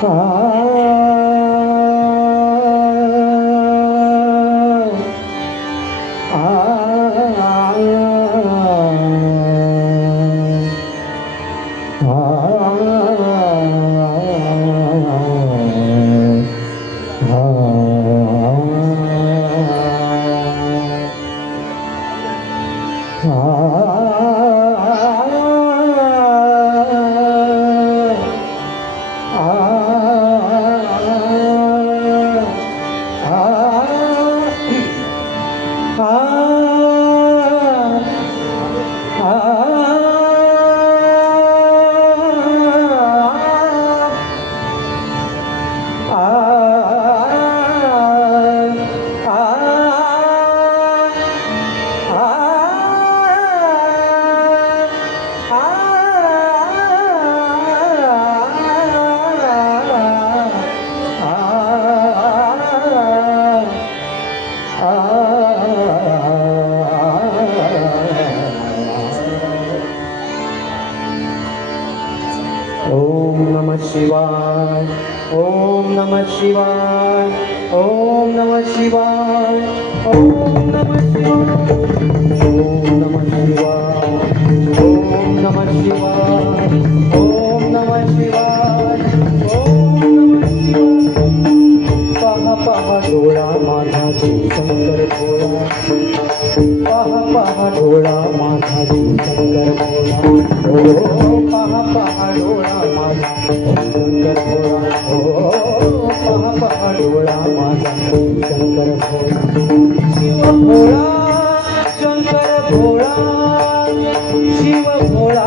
Ah. Ah. ओम नमः शिवाय ओम नमः शिवाय ओम नमः शिवाय ओम नमः शिवाय ओम नमः शिवाय ओम नमः शिवाय ओम नमः शिवाय ओम नमः शिवाय पहा पहा डोळा माझा शंकर भोळा पहा पहा डोळा माझा शंकर भोळा ओ पहा पहा डोळा माझा शंकर भोळा ओ पहा पहा डोळा माझा शंकर भोळा शिव भोळा शंकर भोळा शिव भोळा.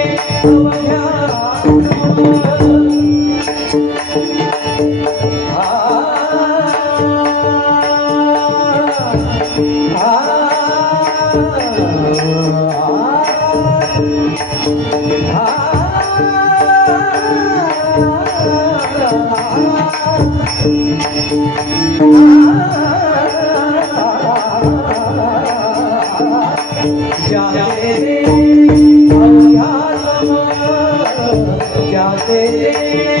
जाते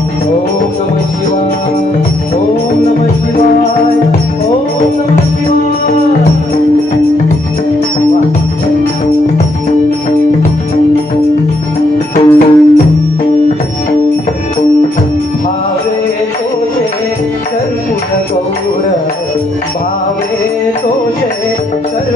बाबे दो बेओ कर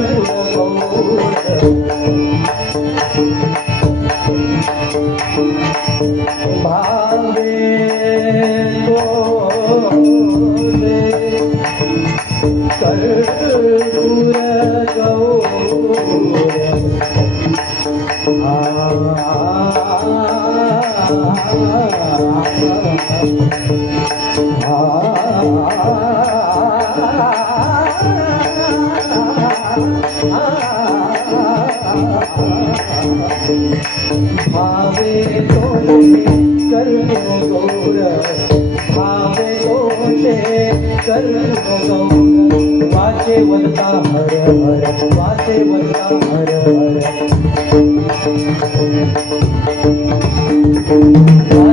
भावे तो लोटे तो वाचे वलता हर हर वाचे वलता हर हर।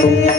Ah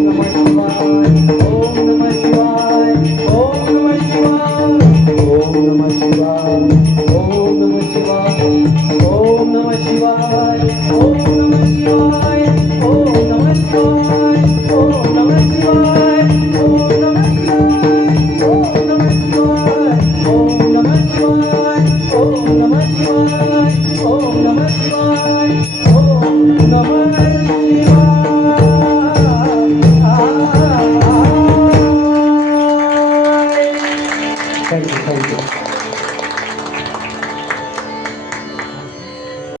como una máquina.